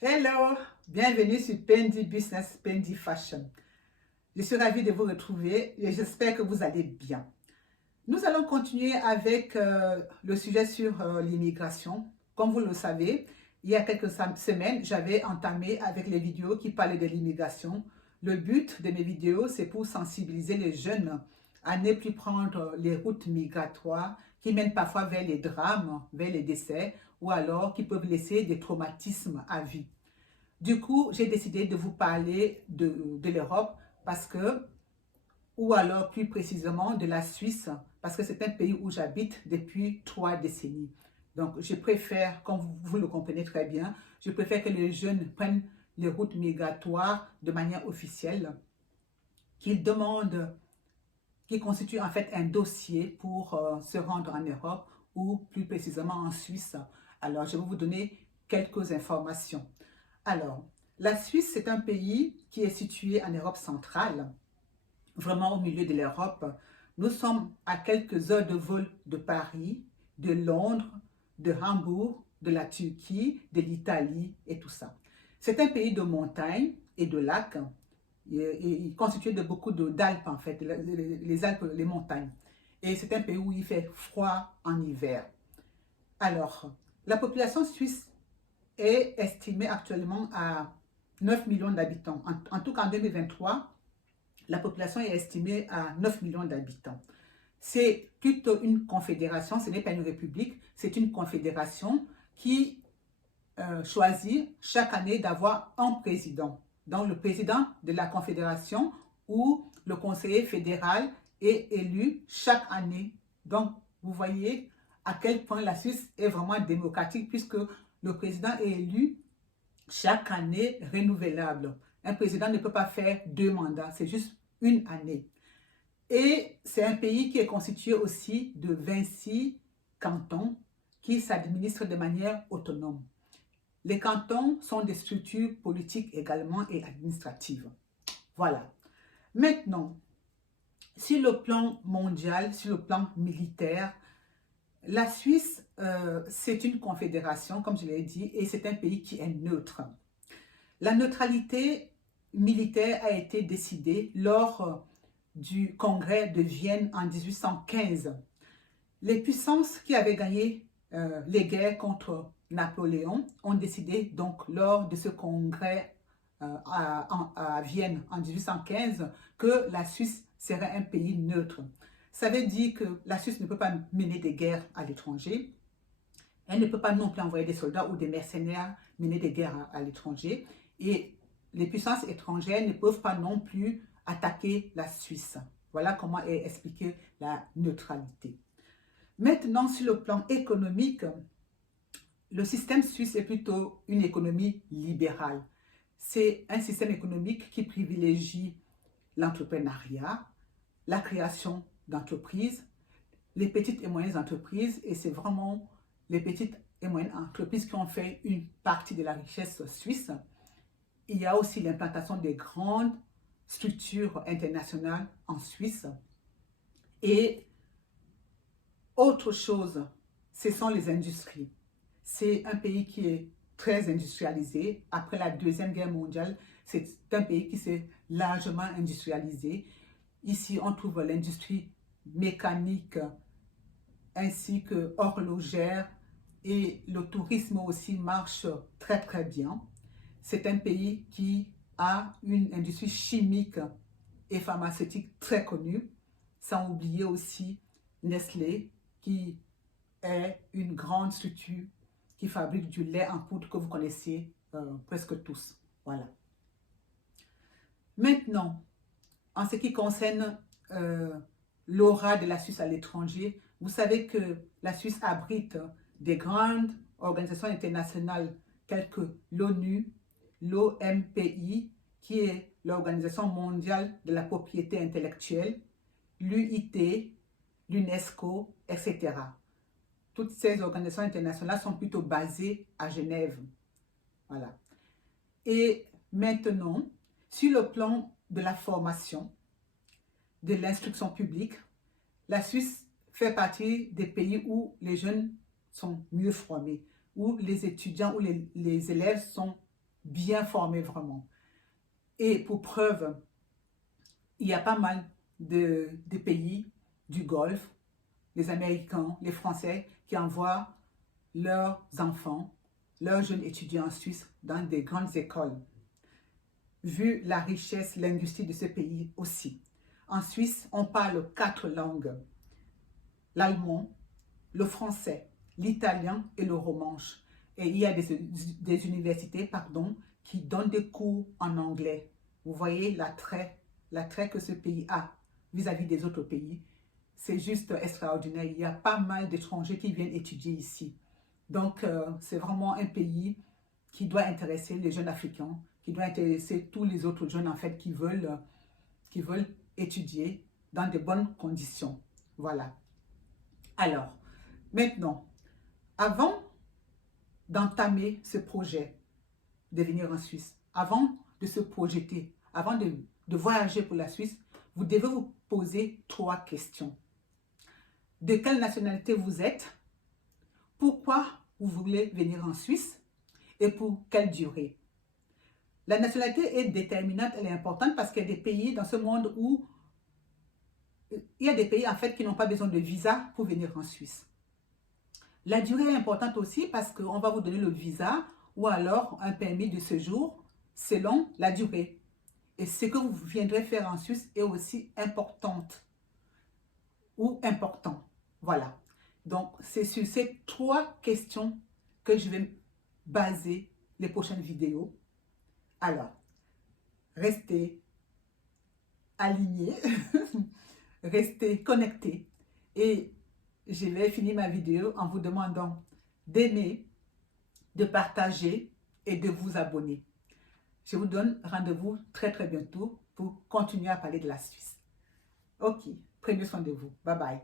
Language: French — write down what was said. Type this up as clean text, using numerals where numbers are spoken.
Hello, bienvenue sur PND Business, PND Fashion. Je suis ravie de vous retrouver et j'espère que vous allez bien. Nous allons continuer avec le sujet sur l'immigration. Comme vous le savez, il y a quelques semaines, j'avais entamé avec les vidéos qui parlaient de l'immigration. Le but de mes vidéos, c'est pour sensibiliser les jeunes à ne plus prendre les routes migratoires qui mènent parfois vers les drames, vers les décès ou alors qui peuvent laisser des traumatismes à vie. Du coup, j'ai décidé de vous parler de l'Europe parce que, ou alors plus précisément de la Suisse, parce que c'est un pays où j'habite depuis 3 décennies. Donc, je préfère, comme vous le comprenez très bien, je préfère que les jeunes prennent les routes migratoires de manière officielle, qu'ils demandent, qu'ils constituent en fait un dossier pour se rendre en Europe ou plus précisément en Suisse. Alors, je vais vous donner quelques informations. Alors, la Suisse, c'est un pays qui est situé en Europe centrale, vraiment au milieu de l'Europe. Nous sommes à quelques heures de vol de Paris, de Londres, de Hambourg, de la Turquie, de l'Italie et tout ça. C'est un pays de montagnes et de lacs, et constitué de beaucoup d'Alpes en fait, les Alpes, les montagnes. Et c'est un pays où il fait froid en hiver. Alors, la population suisse est estimée actuellement à 9 millions d'habitants. En tout cas, en 2023, la population est estimée à 9 millions d'habitants. C'est plutôt une confédération, ce n'est pas une république, c'est une confédération qui choisit chaque année d'avoir un président. Donc, le président de la confédération ou le conseiller fédéral est élu chaque année. Donc, vous voyez à quel point la Suisse est vraiment démocratique puisque le président est élu chaque année renouvelable. Un président ne peut pas faire 2 mandats, c'est juste une année. Et c'est un pays qui est constitué aussi de 26 cantons qui s'administrent de manière autonome. Les cantons sont des structures politiques également et administratives. Voilà. Maintenant, sur le plan mondial, sur le plan militaire, la Suisse, c'est une confédération, comme je l'ai dit, et c'est un pays qui est neutre. La neutralité militaire a été décidée lors du congrès de Vienne en 1815. Les puissances qui avaient gagné les guerres contre Napoléon ont décidé donc lors de ce congrès à Vienne en 1815 que la Suisse serait un pays neutre. Ça veut dire que la Suisse ne peut pas mener des guerres à l'étranger. Elle ne peut pas non plus envoyer des soldats ou des mercenaires mener des guerres à l'étranger. Et les puissances étrangères ne peuvent pas non plus attaquer la Suisse. Voilà comment est expliquée la neutralité. Maintenant, sur le plan économique, le système suisse est plutôt une économie libérale. C'est un système économique qui privilégie l'entrepreneuriat, la création d'entreprises, les petites et moyennes entreprises, et c'est vraiment les petites et moyennes entreprises qui ont fait une partie de la richesse suisse. Il y a aussi l'implantation des grandes structures internationales en Suisse. Et autre chose, ce sont les industries. C'est un pays qui est très industrialisé. Après la Deuxième Guerre mondiale, c'est un pays qui s'est largement industrialisé. Ici, on trouve l'industrie mécanique ainsi que horlogère et le tourisme aussi marche très très bien. C'est un pays qui a une industrie chimique et pharmaceutique très connue, sans oublier aussi Nestlé qui est une grande structure qui fabrique du lait en poudre que vous connaissez presque tous. Voilà. Maintenant, en ce qui concerne l'aura de la Suisse à l'étranger, vous savez que la Suisse abrite des grandes organisations internationales telles que l'ONU, l'OMPI, qui est l'Organisation mondiale de la propriété intellectuelle, l'UIT, l'UNESCO, etc. Toutes ces organisations internationales sont plutôt basées à Genève. Voilà. Et maintenant, sur le plan de la formation, de l'instruction publique, la Suisse fait partie des pays où les jeunes sont mieux formés, où les étudiants ou les élèves sont bien formés vraiment. Et pour preuve, il y a pas mal de pays du Golfe, les Américains, les Français, qui envoient leurs enfants, leurs jeunes étudiants en Suisse dans des grandes écoles, vu la richesse linguistique de ce pays aussi. En Suisse, on parle 4 langues, l'allemand, le français, l'italien et le romanche. Et il y a des universités qui donnent des cours en anglais. Vous voyez l'attrait que ce pays a vis-à-vis des autres pays. C'est juste extraordinaire. Il y a pas mal d'étrangers qui viennent étudier ici. Donc, c'est vraiment un pays qui doit intéresser les jeunes Africains, qui doit intéresser tous les autres jeunes en fait qui veulent étudier dans de bonnes conditions. Voilà. Alors, maintenant, avant d'entamer ce projet de venir en Suisse, avant de se projeter, avant de voyager pour la Suisse, vous devez vous poser 3 questions. De quelle nationalité vous êtes? Pourquoi vous voulez venir en Suisse? Et pour quelle durée? La nationalité est déterminante, elle est importante parce qu'il y a des pays dans ce monde où il y a des pays en fait qui n'ont pas besoin de visa pour venir en Suisse. La durée est importante aussi parce qu'on va vous donner le visa ou alors un permis de séjour selon la durée. Et ce que vous viendrez faire en Suisse est aussi importante ou important. Voilà. Donc, c'est sur ces 3 questions que je vais baser les prochaines vidéos. Alors, restez alignés, restez connectés et je vais finir ma vidéo en vous demandant d'aimer, de partager et de vous abonner. Je vous donne rendez-vous très bientôt pour continuer à parler de la Suisse. Ok, prenez soin de vous. Bye bye.